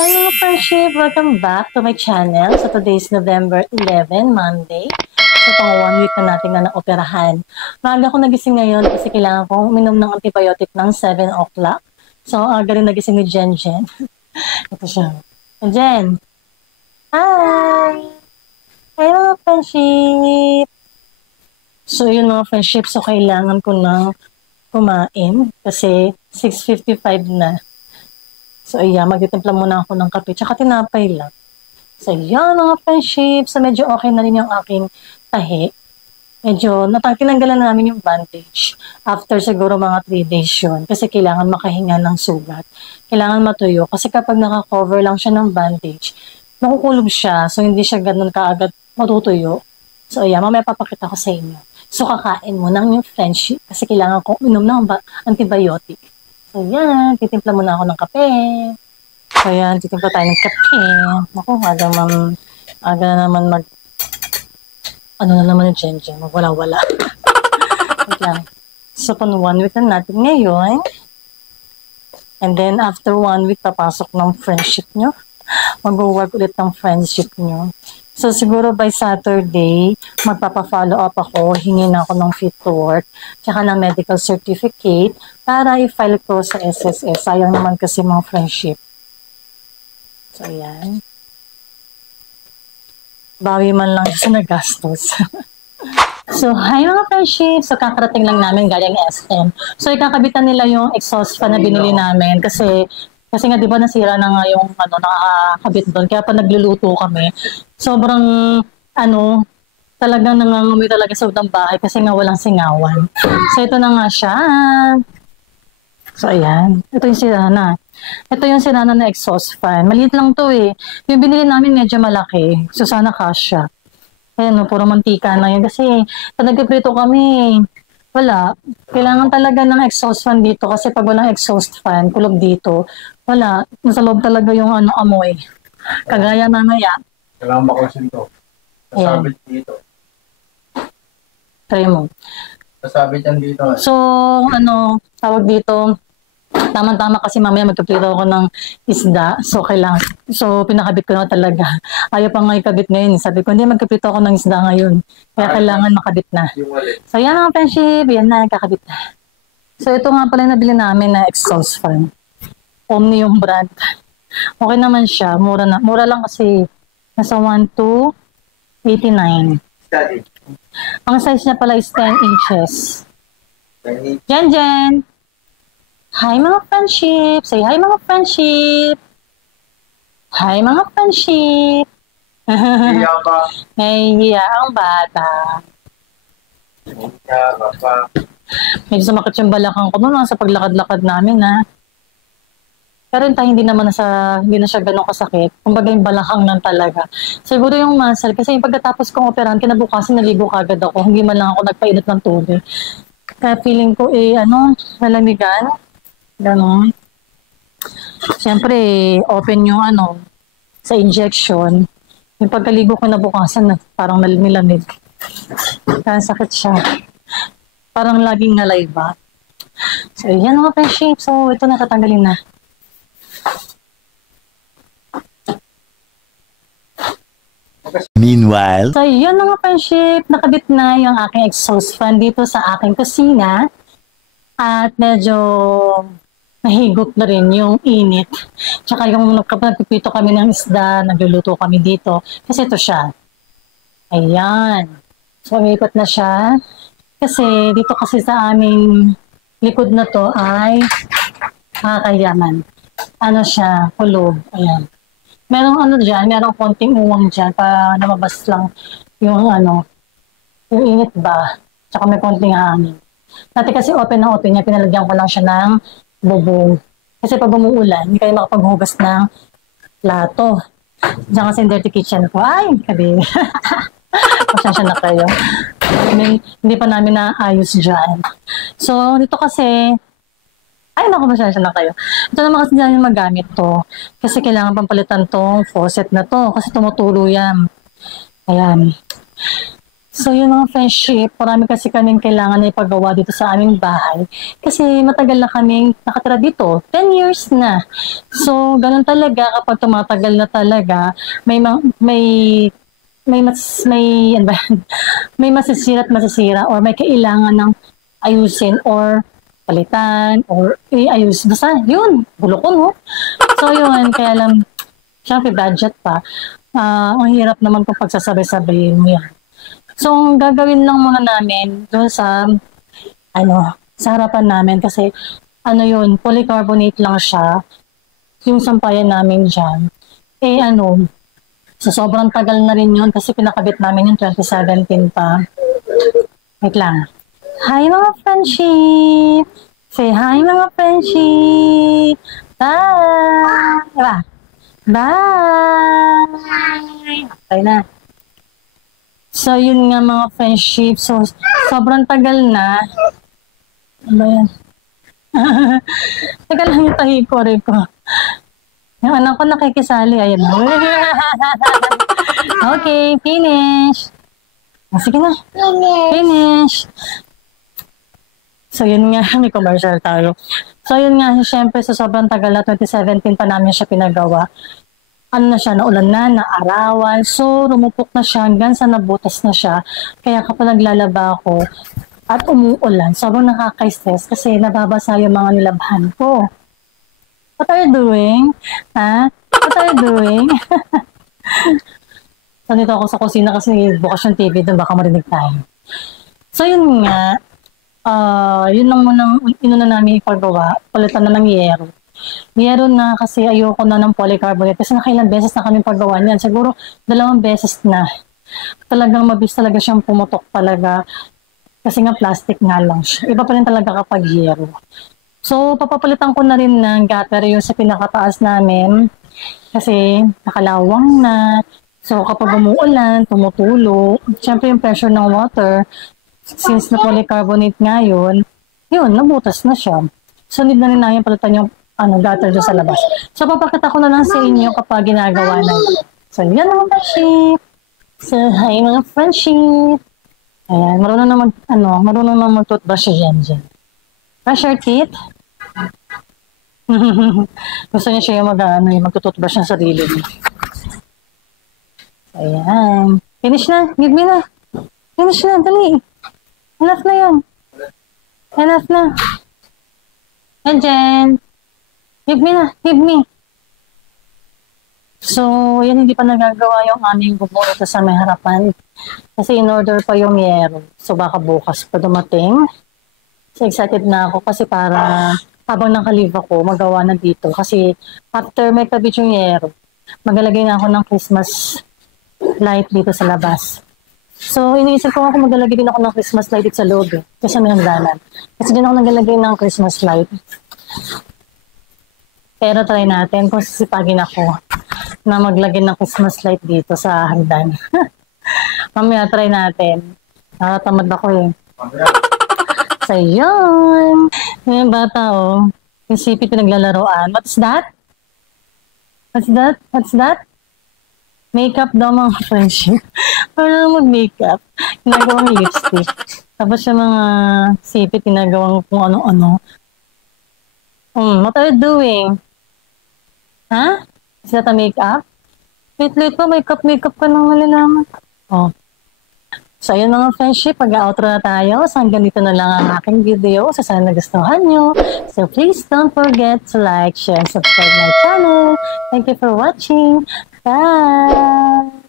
Hi mga friendship! Welcome back to my channel. So today is November 11, Monday. So pang 1 week na natin na naoperahan. Maaga ako nagising ngayon kasi kailangan kong uminom ng antibiotic ng 7 o'clock. So aga rin nagising ni Jen. Ito siya. Jen! Hi! Hi mga friendship! So yun mga friendship, so kailangan ko na kumain kasi 6:55 na. So, ayan, magtitimpla muna ako ng kape, tsaka tinapay lang. So, ayan, mga friendship. So, medyo okay na rin yung aking tahi. Medyo, tinanggalan na namin yung bandage. After siguro mga 3 days yun. Kasi kailangan makahinga ng sugat. Kailangan matuyo. Kasi kapag naka-cover lang siya ng bandage, makukulog siya. So, hindi siya ganun kaagad matutuyo. So, ayan, mamaya papakita ko sa inyo. So, kakain mo ng yung friendship. Kasi kailangan ko uminom ng antibiotic. So, yan. Titimpla muna ako ng kape. So, yan. Titimpla tayo ng kape. Naku, aga naman ano na naman yung Jen. Wala-wala. Wait lang. So, pang 1 week na natin ngayon. And then, after 1 week, papasok ng friendship nyo. Mag-work ulit ng friendship nyo. So, siguro by Saturday, magpapa-follow up ako, hingin ako ng fit to work, tsaka ng medical certificate, para i-file ko sa SSS. Sayang naman kasi mga friendship. So, ayan. Bawi man lang sa nagastos. So, hi mga friendship! So, kakarating lang namin galing SM. So, ikakabitan nila yung exhaust fan na binili namin kasi nga, di ba, nasira na nga yung nakakabit doon. Kaya pa nagluluto kami. Sobrang, talagang nangangamoy talaga sa ng bahay kasi nga walang singawan. So, ito na nga siya. So, ayan. Ito yung sirana. Ito yung sirana na exhaust fan. Maliit lang to eh. Yung binili namin medyo malaki. So, sana kasya. Ayan, puro mantika na yun. Kasi, pag nagpiprito kami, wala. Kailangan talaga ng exhaust fan dito kasi pag walang exhaust fan, kulog dito, wala. Nasa loob talaga yung amoy. Kagaya mamaya. Kailangan maklasin to. Nasabit dito. Try mo. Nasabit yan dito. So, tawag dito, tama-tama kasi mamaya magkaprito ako ng isda. So, pinakabit ko na talaga. Ayaw pa nga ikabit ngayon. Sabi ko, hindi, magkaprito ako ng isda ngayon. Kaya kailangan makabit na. So, yan mga friendship. Yan na, kakabit na. So, ito nga pala nabili namin na exhaust fan. Omni yung brand. Okay naman siya. Mura lang kasi. Nasa 1,289. Ang size niya pala is 10 inches. Jen! Hi mga friendship! Say hi mga friendship! Hi mga friendship! Iya ba? Nahihiya ang bata. Iya ba? Medyo sumakit yung balakang ko noon sa paglakad-lakad namin ha. Pero hindi na siya ganun kasakit. Kumbaga yung balakang lang talaga. Siguro yung muscle, kasi yung pagkatapos kong operahan, kinabukasan naligo kagad ako. Hindi man lang ako nagpainit ng tubig. Kaya feeling ko nalamigan. Ganon. Siyempre, open yung sa injection. Yung pagkaligo ko nabukasan, parang nilamig. Kaya sakit siya. Parang laging nalay ba. So, yan mga friendship. So, ito natatanggalin na. Meanwhile, So, yun mga friendship, nakabit na yung aking exhaust fan dito sa aking kusina. At medyo nahigop na rin yung init. Tsaka yung nagpipito kami ng isda, nagluluto kami dito. Kasi ito siya. Ayan. So, umikot na siya. Kasi dito kasi sa aming likod na to ay kakayaman. Siya, kulog. Ayan. Merong dyan, merong konting uwang dyan para namabas lang yung yung init ba. Tsaka may konting hangin. Dati kasi open na open niya, pinalagyan ko lang siya ng bubong. Kasi pag umuulan, hindi kayo makapaghugas ng plato. Diyan kasi dirty kitchen ko. Ay, kabili. Pasensya na kayo. Hindi pa namin naayos dyan. So, dito kasi, ay, naku, pasensya na kayo. Ito naman kasi dyan yung magamit to. Kasi kailangan pampalitan tong faucet na to. Kasi tumutulo yan. Ayan. So yun mga friendship, marami kasi kaming kailangan na ipagawa dito sa aming bahay. Kasi matagal na kaming nakatira dito, 10 years na. So ganun talaga kapag tumatagal na talaga, may ano ba, may masisira at masisira or may kailangan ng ayusin or palitan or iayos. Basta yun, bulokon mo. So yun, kaya lang, syempre budget pa. Ang hirap naman kung pagsasabay-sabay mo yan. So, ang gagawin lang muna namin doon sa, sa harapan namin kasi, polycarbonate lang siya, yung sampayan namin dyan. So sobrang tagal na rin yun kasi pinakabit namin yung 2017 pa. Wait lang. Hi mga friendship! Say hi mga friendship! Bye! Diba? Bye! Okay na. So, yun nga mga friendship. So, sobrang tagal na. Ano ba yan? Teka lang yung tahi ko rin ko. Yung anak ko nakikisali. Ayan. Okay, finish. Sige na. Finish. So, yun nga. May commercial tayo. So, yun nga. Siyempre, sa sobrang tagal na 2017 pa namin siya pinagawa. Na siya, naulan na, naarawan. So, rumupok na siya hanggang sa nabutas na siya. Kaya kapag naglalaba ako at umuulan, sobrang nakaka-stress kasi nababasa yung mga nilabhan ko. What are you doing? Ha? What are you doing? So, dito ako sa kusina kasi bukas yung TV doon, baka marinig tayo. So, yun nga. Yun lang muna inuna namin ipagawa. Palitan na ng yero. Meron na kasi ayoko na ng polycarbonate kasi nakailang beses na kami paggawa niyan. Siguro 2 beses na. Talagang mabilis talaga siyang pumutok talaga. Kasi nga plastic nga lang siya. Iba pa rin talaga kapag hero. So papapalitan ko na rin ng gutter yung sa pinakataas namin. Kasi nakalawang na. So kapag umuulan, tumutulo. Siyempre yung pressure ng water, since na polycarbonate nga yun, nabutas na siya. So need na rin namin palitan yung gutter dyan sa labas. So, papakita ko na lang sa inyo kapag ginagawa na yun. So, yan mga friendship. So, hi mga friendship. Ayan, marunong na mag-toothbrush yan dyan. Brush your teeth. Gusto niya siya yung mag-toothbrush ng sarili niya. Ayan. Finish na. Give me na. Finish na. Dali. Enough na yan. Enough na. Yan dyan. Give me na, give me. So, yan hindi pa nagagawa yung aming bubong ito sa may harapan. Kasi in-order pa yung yero. So, baka bukas pa dumating. So, excited na ako kasi para habang nakalive ako, magawa na dito. Kasi after may kabit yung yero, maglalagay na ako ng Christmas light dito sa labas. So, iniisip ko ako maglalagay din ako ng Christmas light dito sa loob. Kasi may hangganan. Kasi din ako naglalagay ng Christmas light. Pero try natin kung sisipagin ako na maglagay ng Christmas light dito sa hagdan. Mamaya try natin. Nakatamad ako eh. So yun. Yung bata yung sipit pinaglalaroan. What's that? What's that? What's that? Makeup daw mga friendship. Para mag-makeup. Ginagawang lipstick. Tapos yung mga sipit ginagawang kung ano-ano. What are you doing? Ha? Is that a makeup? Wait pa, makeup ka nang malalaman. So, ayun mga friendship, pag-outro na tayo. So, hanggang dito na lang ang aking video. So, sana nagustuhan nyo. So, please don't forget to like, share, and subscribe my channel. Thank you for watching. Bye!